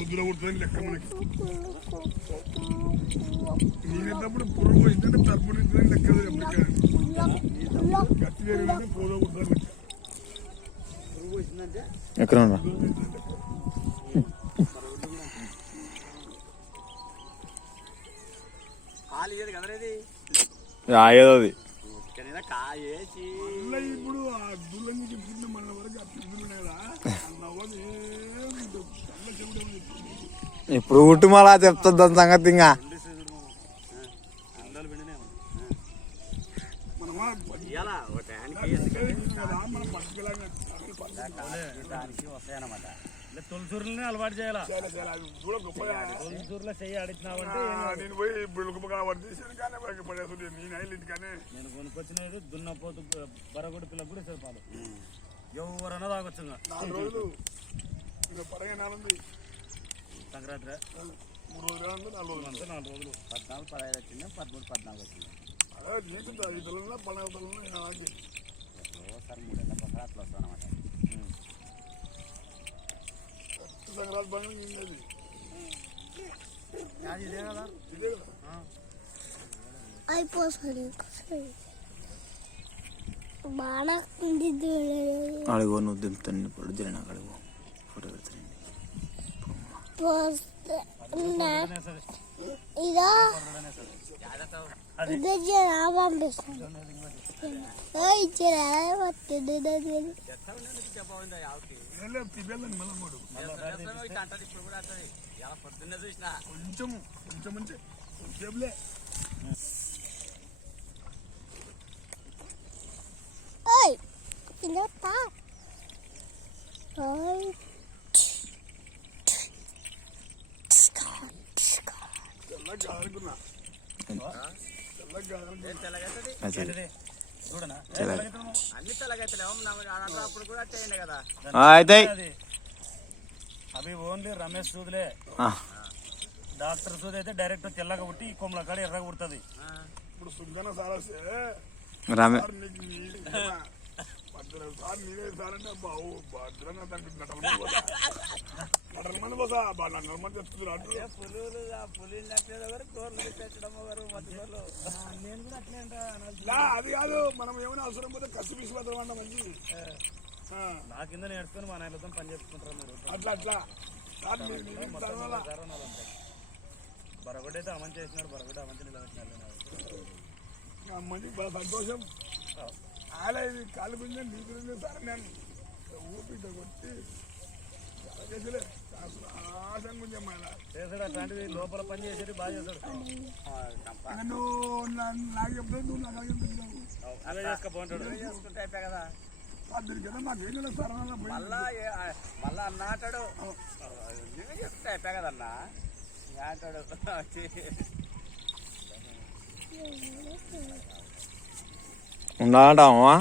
అవుతులో కుడుతుంది లెక్క మనకి. నేనేటప్పుడు పురుగు పోయిందంటే తరపు లెక్క గట్టి జరిగిందంటే పూల కుడుతుంది లెక్క. ఎక్కడ ఏదో అది ఇప్పుడు ఆ దుల్లని చెప్తున్న మన వరకు కదా ఇప్పుడు కుట్టు మళ్ళా చెప్తుంది దాని సంగతి. ఇంకా తొలిసూరులోనే అలవాటు చేయాలి. తొలిసూరులో చెయ్యి ఆడించినావంటే నేను పోయి నేను కొనుక్కొచ్చినది దున్నపోతు బరగొడి పిల్లలు కూడా సరిపాలి. ఎవరన్నా తాగొచ్చు. 4 రోజులు సంక్రాంతి 3 రోజులు 4 రోజులు 14, 15 వచ్చింది. 13, 14 వచ్చింది. పండుగ ఒకసారి 3 ఏళ్ళ అట్లా వస్తాను అన్నమాట. సంక్రాంతి పండుగ ఇదే కదా అయిపోతుంది. బాగా అడుగు నువ్వు దింపుతాను. ఇప్పుడు జరిగిన అడుగు ఫోటో పెడతాను. పొద్దున్నే చూసిన కొంచెం అయితే అవి ఓన్లీ రమేష్ సూదులే. డాక్టర్ సూది అయితే డైరెక్ట్ తెల్లగా పుట్టి ఈ కొమ్మల కాడ ఎర్రగా పుడుతుంది. ఇప్పుడు సుందన సార్ వస్తే నేనే సార్ అంటే బావు భద్రంగా దానికి నటల మంది పోసా నటల మంది చెప్తున్నారు. అది కాదు, మనం ఏమైనా అవసరం పోతే కసి పిసిపోతాం అన్న మంచి. నా కింద నేర్చుకుని మా నాయనతో పని చేసుకుంటారు మీరు. అట్లా బరగొడ్డ అయితే అమలు చేసినాడు. బరగొడ్డ అమంచి నిలబెట్టినాడు. మంచి బాగా సంతోషం. అలా ఇది కాలు గుంజే నీ గురించి సార్ నేను ఊపిట కొట్టి చేసలే ఆశం గుంజమ్మా చేసాడు. అట్లాంటిది లోపల పని చేసేది బాగా చేస్తాడు. నువ్వు నాకు చెప్తావు, నువ్వు నాకు అలా చేసుకుంటాడు. చేసుకుంటే అయిపోయా కదా. కదా మాకు ఏం లేదు సార్. మళ్ళా అన్న అంటాడు చెప్తే అయిపోయా కదన్నా అంటాడు. ఉండాలంటావా?